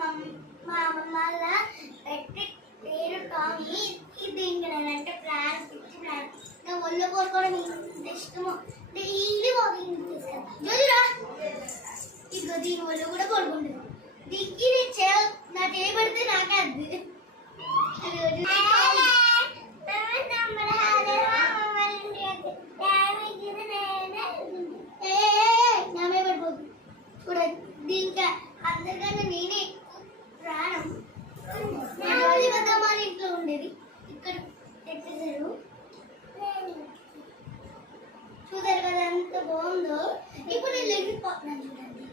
మా అమ్మమ్మ వాళ్ళ పెట్టి పేరు టామీ. ఇది అంటే ప్లాన్ పిచ్చి ప్లాన్. నా ఒళ్ళు కోరుకోవడం ఇష్టము. డైలీ వాకింగ్ తీసుకెళ్తా. జోజురా ఇదిగో దీని ఒళ్ళు కూడా కోరుకుంటుంది. ఇది నా చేయి పడితే నాకే అది. దీనికి అందరికన్నా నేనే ప్రాణం. మా ఇంట్లో ఉండేది ఇక్కడ పెట్టేశారు. చూసారు కదా ఎంత బాగుందో. ఇప్పుడు నేను లెగిసిపోతున్నాను చూడండి.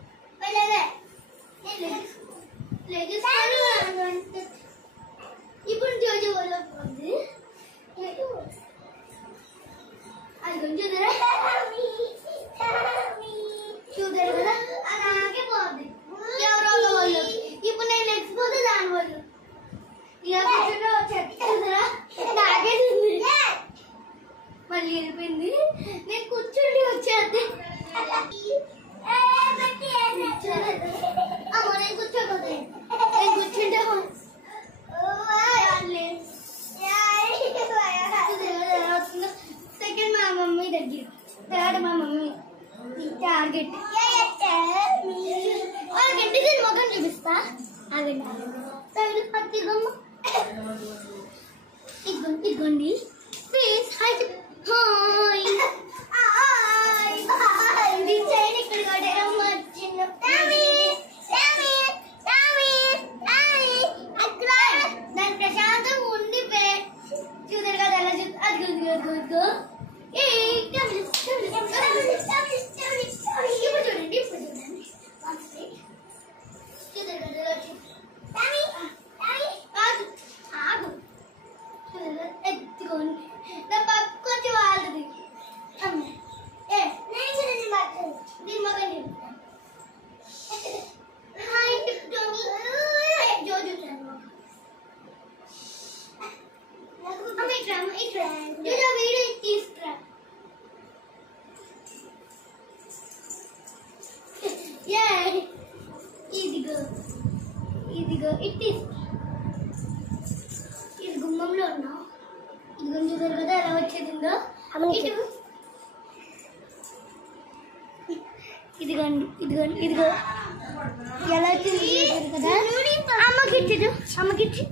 ఇప్పుడు జోజు వల్ల పోతుంది. అది కొంచెం చూసారు కదా అలాగే పోతుంది. ఎవరో వాళ్ళు ఇప్పుడు నేను లెగిసిపోతే దాని వాళ్ళు వచ్చేస్తారా నాగేసింది. మళ్ళీ వెళ్ళిపోయింది. నేను కూర్చోండి వచ్చేది. అమ్మ నేను కూర్చోకపోతే నేను కూర్చుంటే సెకండ్ మా మమ్మీ దగ్గర, థర్డ్ మా మమ్మీ టార్గెట్. ఆగండి దీని మొఖం చూపిస్తా. ఆగండి పత్తిగమ్మ ఇదిగోండి ప్లీజ్. హాయ్ దీని ఇక్కడ కొట్టేరమ్మ చిన్న దాని ప్రశాంతం ఉండి చూసారు కదా అలా అదిగో చూడండి ఆగు ఎత్తుకోండి. నా పక్క వచ్చి వాళ్ళది దీని మగం వీడియో తీసుకురా. ఇదిగో ఇది గుమ్మంలో ఉన్నావు. ఇదిగో చూసారు కదా ఎలా వచ్చేదిందో. ఇదిగో ఎలా వచ్చింది కదా. అమ్మకిచ్చు